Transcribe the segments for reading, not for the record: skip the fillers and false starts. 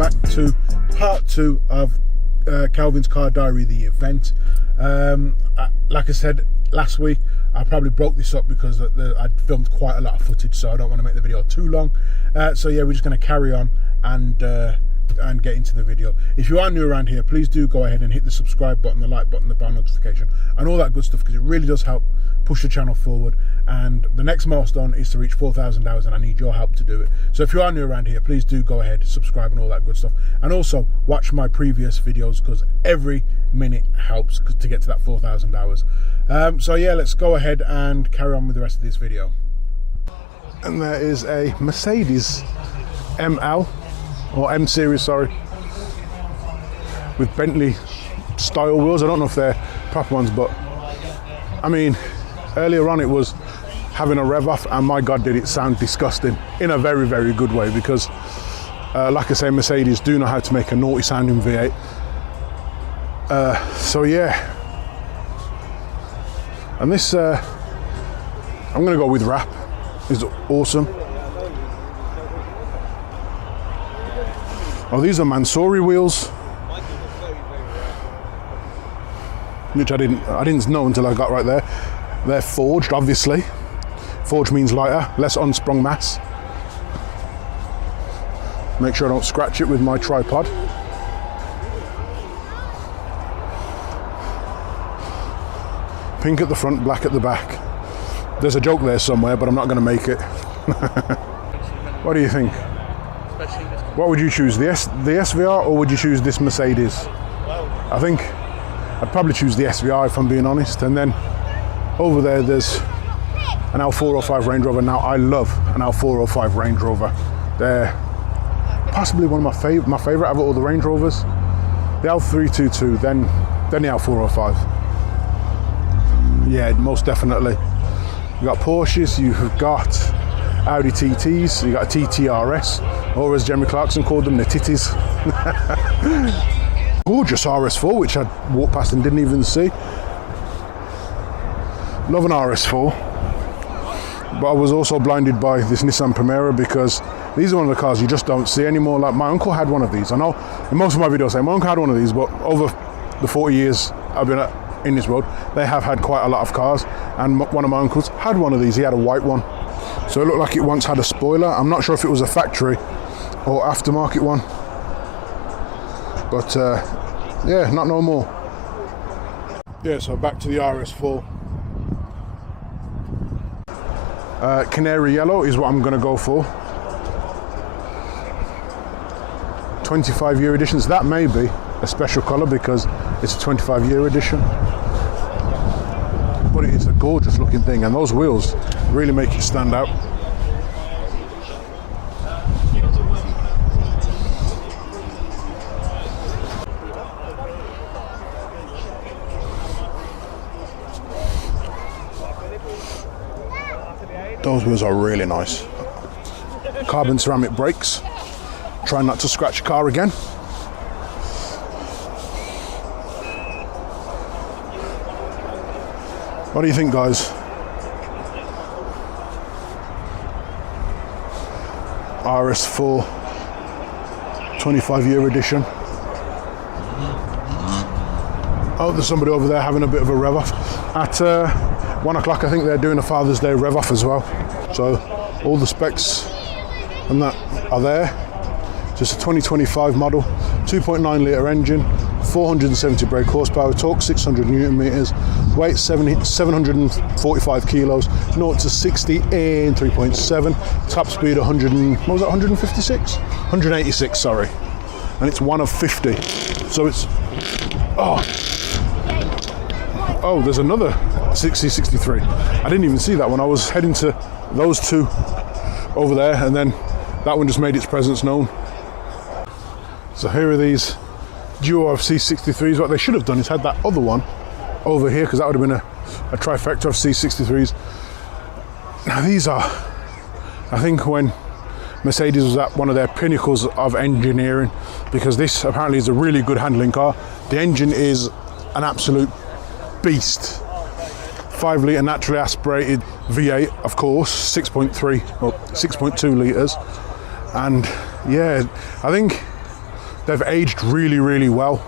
Back to part 2 of Calvin's Car Diary, the event. Like I said last week, I probably broke this up because I'd filmed quite a lot of footage, so I don't want to make the video too long. So yeah, we're just going to carry on and get into the video. If you are new around here, please do go ahead and hit the subscribe button, the like button, the bell notification, and all that good stuff, because it really does help push the channel forward. And the next milestone is to reach 4,000 hours, and I need your help to do it. So if you are new around here, please do go ahead, subscribe and all that good stuff, and also watch my previous videos, because every minute helps to get to that 4,000 hours. So yeah, let's go ahead and carry on with the rest of this video. And there is a Mercedes ML, or M series, sorry, with Bentley style wheels. I don't know if they're proper ones, but I mean, earlier on it was having a rev off, and my God, did it sound disgusting in a very, very good way, because like I say, Mercedes do know how to make a naughty sounding V8. So yeah, and this I'm gonna go with wrap. It's awesome. Oh, these are Mansouri wheels, which I didn't know until I got right there. They're forged, obviously. Forged means lighter, less unsprung mass. Make sure I don't scratch it with my tripod. Pink at the front, black at the back. There's a joke there somewhere, but I'm not going to make it. What do you think? What would you choose, the SVR, or would you choose this Mercedes? I think I'd probably choose the SVR if I'm being honest. And then over there, there's an L405 Range Rover. Now, I love an L405 Range Rover. They're possibly one of my favorite out of all the Range Rovers. The L322, then the L405. Yeah, most definitely. You've got Porsches, you've got Audi TTs, you've got a TTRS, or as Jeremy Clarkson called them, the titties. Gorgeous RS4, which I walked past and didn't even see. Love an RS4. But I was also blinded by this Nissan Primera, because these are one of the cars you just don't see anymore. Like, my uncle had one of these. I know in most of my videos I say my uncle had one of these, but over the 40 years I've been in this road, they have had quite a lot of cars, and one of my uncles had one of these. He had a white one, so it looked like it once had a spoiler. I'm not sure if it was a factory or aftermarket one, but yeah, not no more. Yeah, so back to the RS4. Canary yellow is what I'm going to go for. 25-year editions. That may be a special colour because it's a 25-year edition. But it's a gorgeous looking thing, and those wheels really make it stand out. Those wheels are really nice. Carbon ceramic brakes. Try not to scratch your car again. What do you think, guys? RS4 25-year edition. Oh, there's somebody over there having a bit of a rev off. At 1 o'clock, I think they're doing a Father's Day rev off as well. So all the specs and that are there. Just a 2025 model, 2.9 litre engine, 470 brake horsepower, torque 600 newton meters, weight 745 kilos, 0 to 60 in 3.7, top speed 156? 186, sorry. And it's one of 50. So it's, oh, there's another C63. I didn't even see that one. I was heading to those two over there, and then that one just made its presence known. So here are these duo of C63s. What they should have done is had that other one over here, because that would have been a trifecta of C63s. Now these are, I think, when Mercedes was at one of their pinnacles of engineering, because this apparently is a really good handling car. The engine is an absolute beast. 5 litre naturally aspirated V8, of course, 6.3 or 6.2 litres. And yeah, I think they've aged really, really well.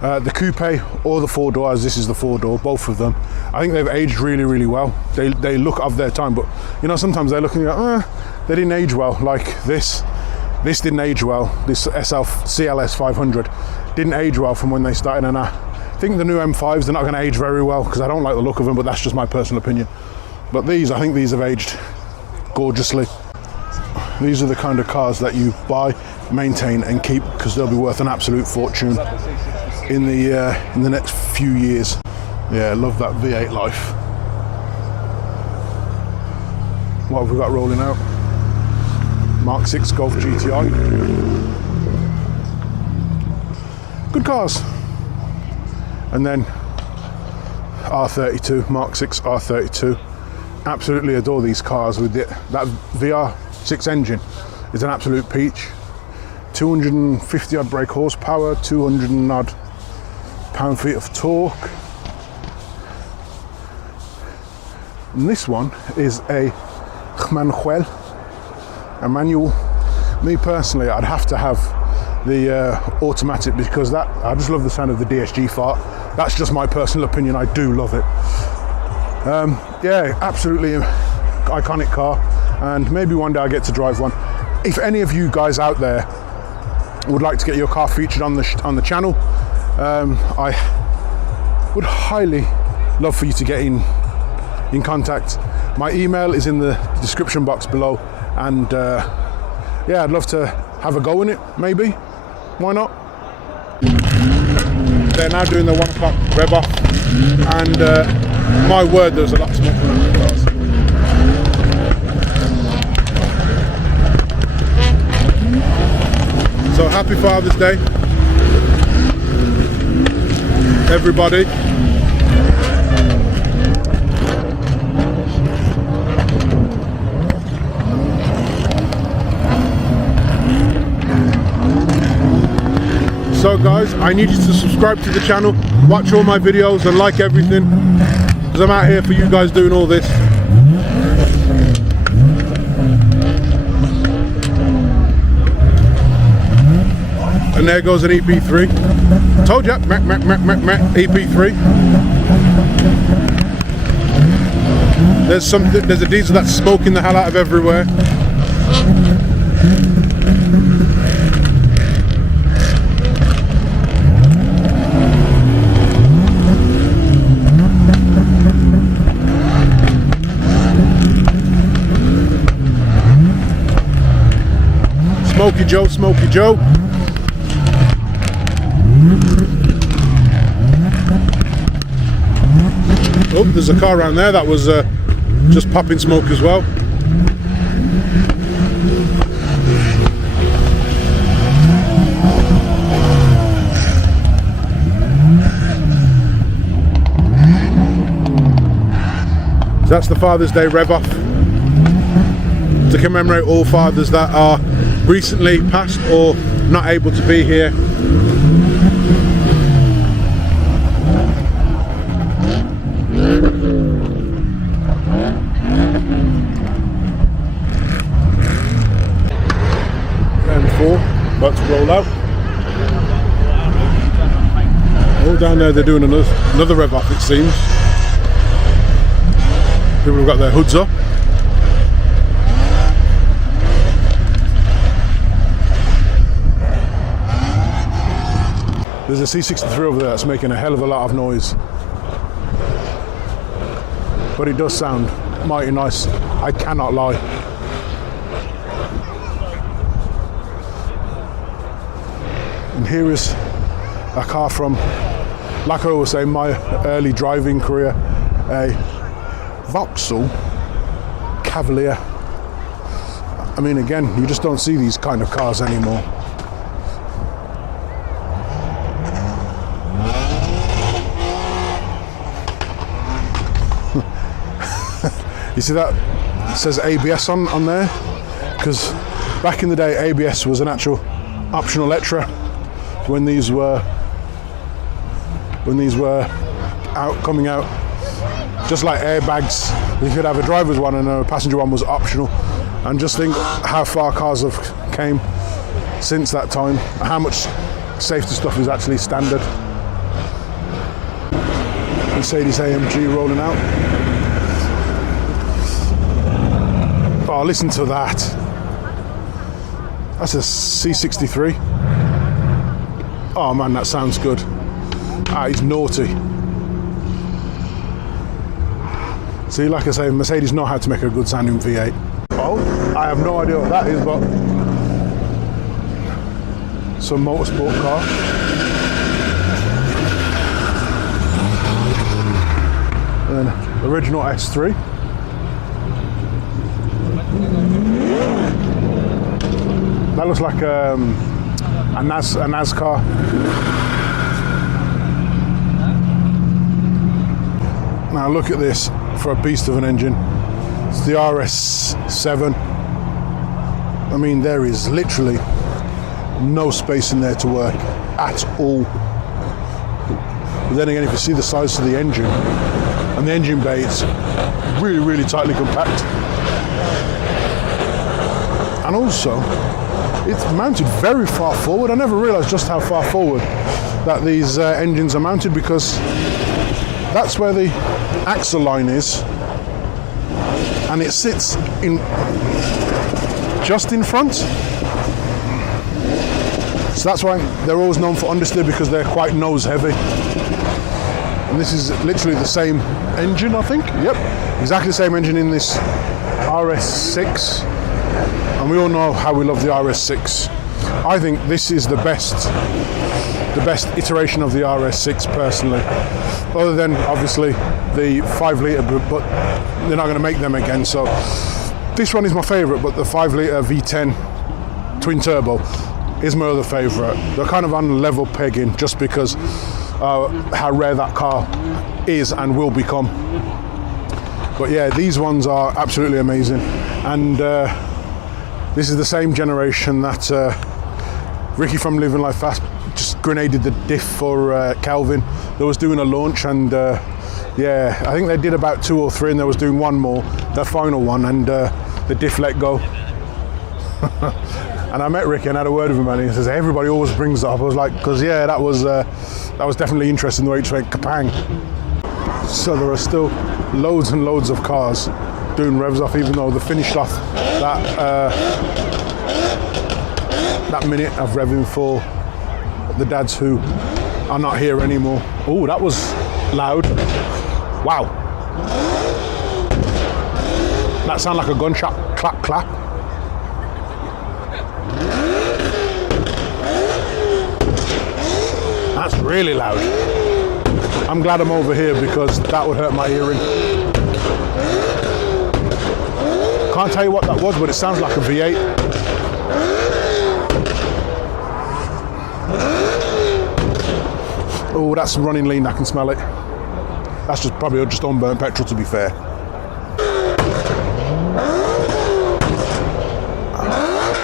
The coupe or the 4-door, as this is the 4-door, both of them, I think they've aged really, really well. They look of their time, but you know, sometimes they're looking like, they didn't age well. Like this didn't age well. This CLS 500 didn't age well from when they started, and I think the new M5s, they're not going to age very well, because I don't like the look of them, but that's just my personal opinion. But these, I think these have aged gorgeously. These are the kind of cars that you buy, maintain and keep, because they'll be worth an absolute fortune in the next few years. Yeah, I love that V8 life. What have we got rolling out? Mark 6 Golf GTI. Good cars. And then R32, Mark 6 R32. Absolutely adore these cars with it. That VR6 engine is an absolute peach. 250 odd brake horsepower, 200 and odd pound-feet of torque. And this one is a manual. Me personally, I'd have to have the automatic, because that, I just love the sound of the DSG fart. That's just my personal opinion. I do love it. Yeah, absolutely iconic car, and maybe one day I get to drive one. If any of you guys out there would like to get your car featured on the channel, I would highly love for you to get in contact. My email is in the description box below, and yeah, I'd love to have a go in it, maybe. Why not? They're now doing the 1 o'clock rev off, and my word, there's a lot of smoke on the cars. So happy Father's Day, everybody. So guys, I need you to subscribe to the channel, watch all my videos and like everything, because I'm out here for you guys doing all this. And there goes an EP3. Told ya, EP3. There's a diesel that's smoking the hell out of everywhere. Smokey Joe, Smokey Joe. Oh, there's a car around there that was just popping smoke as well. So that's the Father's Day rev off to commemorate all fathers that are recently passed or not able to be here. M4 about to roll out. Oh, down there they're doing another rev off, it seems. People have got their hoods up. There's a C63 over there that's making a hell of a lot of noise. But it does sound mighty nice, I cannot lie. And here is a car from, like I always say, my early driving career, a Vauxhall Cavalier. I mean, again, you just don't see these kind of cars anymore. You see that? It says ABS on there, because back in the day ABS was an actual optional extra when these were coming out. Just like airbags, you could have a driver's one and a passenger one was optional. And just think how far cars have came since that time, how much safety stuff is actually standard. Mercedes AMG rolling out. Oh, listen to that. That's a C63. Oh man, that sounds good. Ah, it's naughty. See, like I say, Mercedes know how to make a good sounding V8. Oh, I have no idea what that is, but some motorsport car. And then original S3. That looks like a NASCAR. Now look at this for a beast of an engine. It's the RS4. I mean, there is literally no space in there to work at all. But then again, if you see the size of the engine and the engine bay, it's really, really tightly compact. And also, it's mounted very far forward. I never realised just how far forward that these engines are mounted, because that's where the axle line is, and it sits in just in front. So that's why they're always known for understeer, because they're quite nose heavy. And this is literally the same engine, I think. Yep, exactly the same engine in this RS6. And we all know how we love the RS6. I think this is the best iteration of the RS6 personally. Other than obviously the 5 litre, but they're not going to make them again. So this one is my favourite, but the 5 litre V10 twin turbo is my other favourite. They're kind of on level pegging just because how rare that car is and will become. But yeah, these ones are absolutely amazing. And this is the same generation that Ricky from Living Life Fast just grenaded the diff for Calvin. They was doing a launch, and yeah, I think they did about 2 or 3, and they was doing one more, the final one, and the diff let go. And I met Ricky and had a word with him, and he says everybody always brings that up. I was like, because yeah, that was definitely interesting the way it went kapang. So there are still loads and loads of cars doing revs off, even though they finished off that minute of revving for the dads who are not here anymore. Oh, that was loud. Wow. That sounded like a gunshot. Clap, clap. That's really loud. I'm glad I'm over here, because that would hurt my hearing. Can't tell you what that was, but it sounds like a V8. Oh, that's running lean, I can smell it. That's probably just unburnt petrol, to be fair.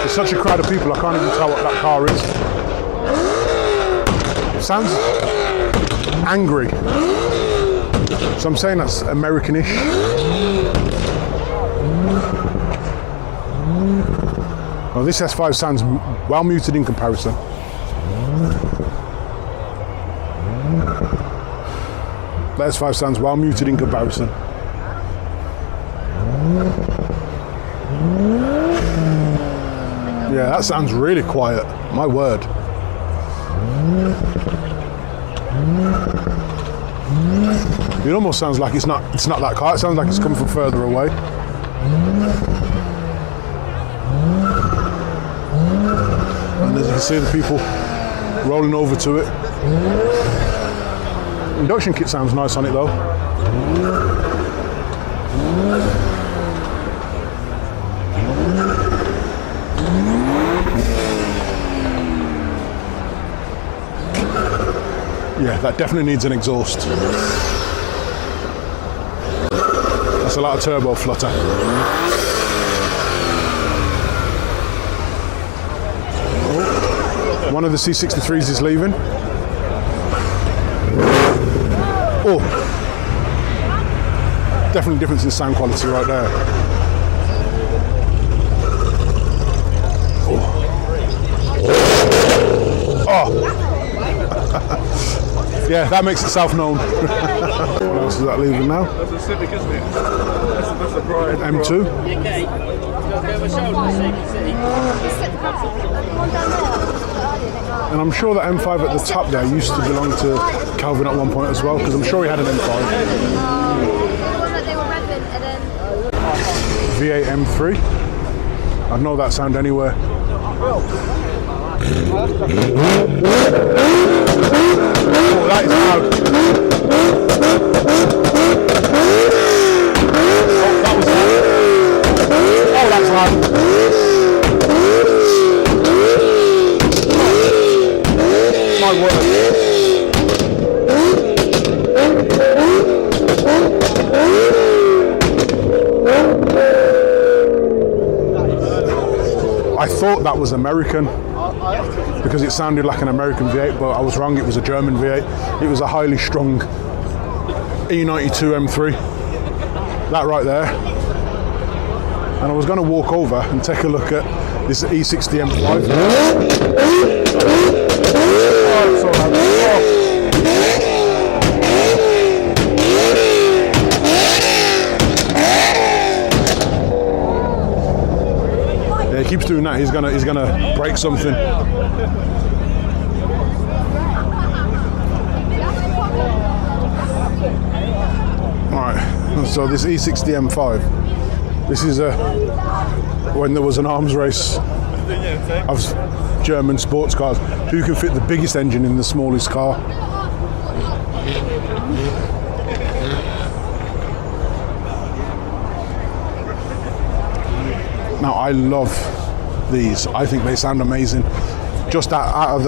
There's such a crowd of people, I can't even tell what that car is. It sounds angry. So I'm saying that's American-ish. Well, this S5 sounds well muted in comparison. That S5 sounds well muted in comparison. Yeah, that sounds really quiet, my word. It almost sounds like it's not that car. It sounds like it's coming from further away. And as you can see, the people rolling over to it. Induction kit sounds nice on it though. Yeah, that definitely needs an exhaust. That's a lot of turbo flutter. Oh, one of the C63s is leaving. Oh, definitely difference in sound quality right there. Oh. Yeah, that makes itself known. What else is that leaving now? That's a Civic, isn't it? That's a pride. M2. And I'm sure that M5 at the top there used to belong to Calvin at one point as well, because I'm sure he had an M5. V8 M3. I'd know that sound anywhere. Oh, that is loud. Oh, that was loud. Oh, that's loud. My word. I thought that was American because it sounded like an American V8, but I was wrong. It was a German V8. It was a highly strung E92 M3. That right there. And I was going to walk over and take a look at this E60 M5. Oh, so loud. Yeah, he keeps doing that. He's gonna break something. Alright, so this E60 M5, this is when there was an arms race of German sports cars, who can fit the biggest engine in the smallest car. Now I love these. I think they sound amazing. Just out of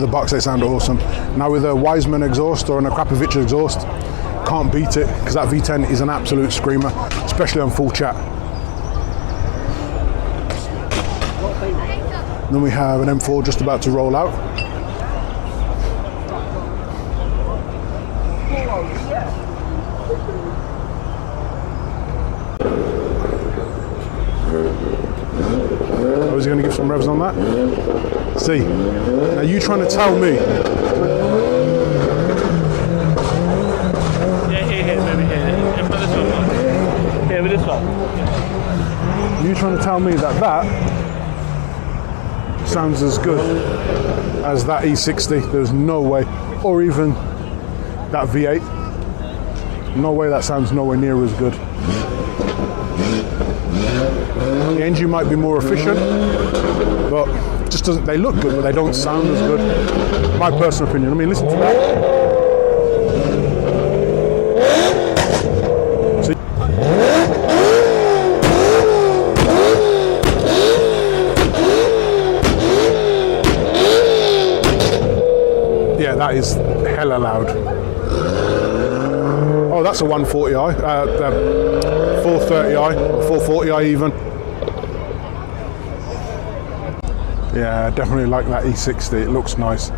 the box, they sound awesome. Now with a Wiseman exhaust or an Akrapovic exhaust, can't beat it, because that V10 is an absolute screamer, especially on full chat. Then we have an M4 just about to roll out. Oh, is he going to give some revs on that? See, now you trying to tell me? You trying to tell me that sounds as good as that E60? There's no way. Or even that V8. No way that sounds nowhere near as good. The engine might be more efficient, but it just doesn't. They look good, but they don't sound as good. My personal opinion. I mean, listen to that. That is hella loud. Oh, that's a 140i, 430i, or 440i even. Yeah, definitely like that E60. It looks nice,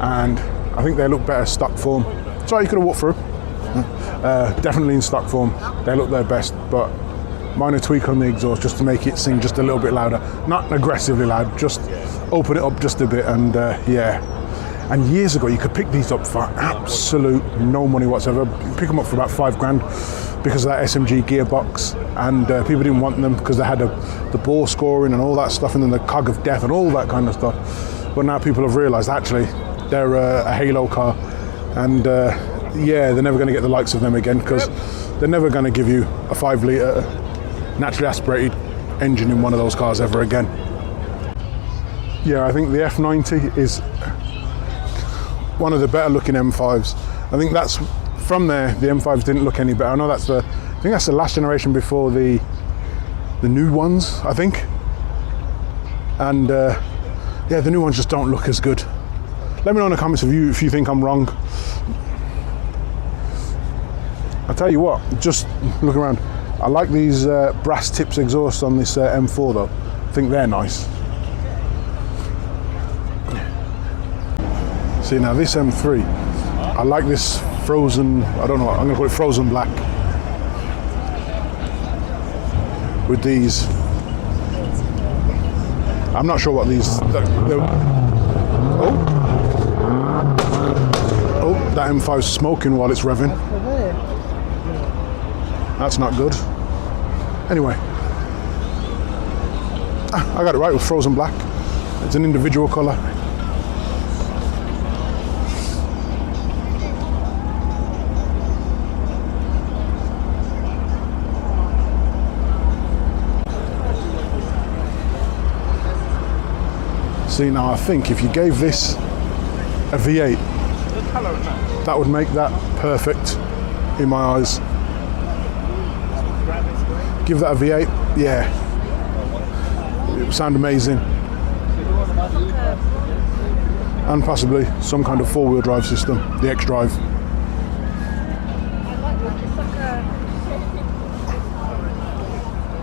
and I think they look better stock form. Sorry, you could have walked through. Definitely in stock form, they look their best, but minor tweak on the exhaust just to make it sing just a little bit louder. Not aggressively loud, just open it up just a bit, and yeah. And years ago, you could pick these up for absolute no money whatsoever. Pick them up for about £5 because of that SMG gearbox, and people didn't want them because they had the bore scoring and all that stuff, and then the cog of death and all that kind of stuff. But now people have realised actually they're a halo car, And yeah, they're never going to get the likes of them again, because they're never going to give you a 5 litre naturally aspirated engine in one of those cars ever again. Yeah, I think the F90 is one of the better looking M5s. I think that's from there. The M5s didn't look any better. I know I think that's the last generation before the new ones, I think. And yeah, the new ones just don't look as good. Let me know in the comments if you think I'm wrong. I'll tell you what, just look around. I like these brass tips exhausts on this M4 though. I think they're nice. See, now this M3, I like this frozen, I don't know, I'm gonna call it frozen black. With these, I'm not sure what these, oh, that M5's smoking while it's revving. That's not good. Anyway, I got it right with frozen black. It's an individual colour. See, now I think if you gave this a V8, that would make that perfect in my eyes. Give that a V8, yeah. It would sound amazing. And possibly some kind of 4-wheel drive system, the X-Drive.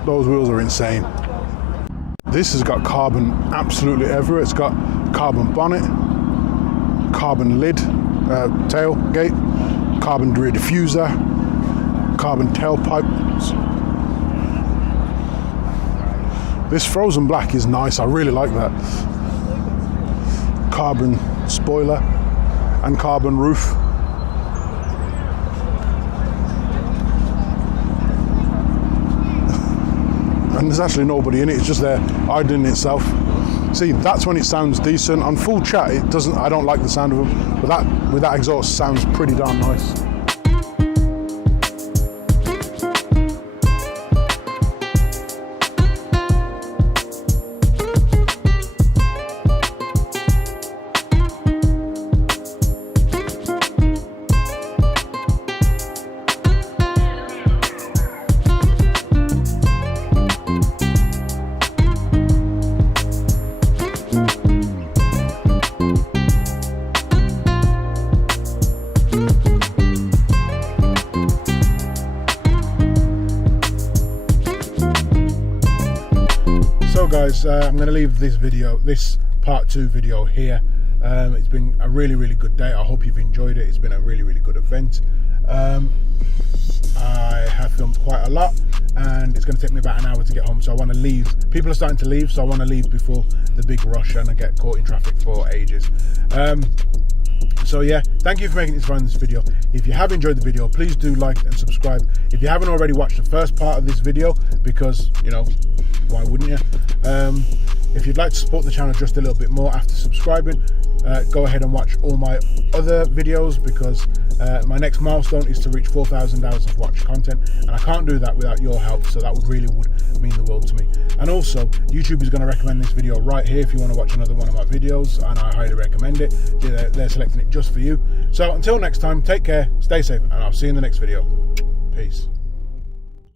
Those wheels are insane. This has got carbon absolutely everywhere. It's got carbon bonnet, carbon lid, tailgate, carbon rear diffuser, carbon tailpipes. This frozen black is nice, I really like that. Carbon spoiler and carbon roof. And there's actually nobody in it, it's just there idling itself. See, that's when it sounds decent. On full chat, it doesn't, I don't like the sound of them, but that, with that exhaust, sounds pretty darn nice. So guys, I'm going to leave this part 2 video here. It's been a really good day. I hope you've enjoyed it. It's been a really good event. I have filmed quite a lot, and it's going to take me about an hour to get home, so I want to leave. People are starting to leave, so I want to leave before the big rush and I get caught in traffic for ages. So yeah, thank you for making it far in this video. If you have enjoyed the video, please do like and subscribe. If you haven't already watched the first part of this video, because, you know, why wouldn't you? If you'd like to support the channel just a little bit more after subscribing, go ahead and watch all my other videos, because my next milestone is to reach 4,000 hours of watched content, and I can't do that without your help, so that would mean the world to me. And also, YouTube is going to recommend this video right here if you want to watch another one of my videos, and I highly recommend it. They're selecting it just for you. So until next time, take care, stay safe, and I'll see you in the next video. Peace.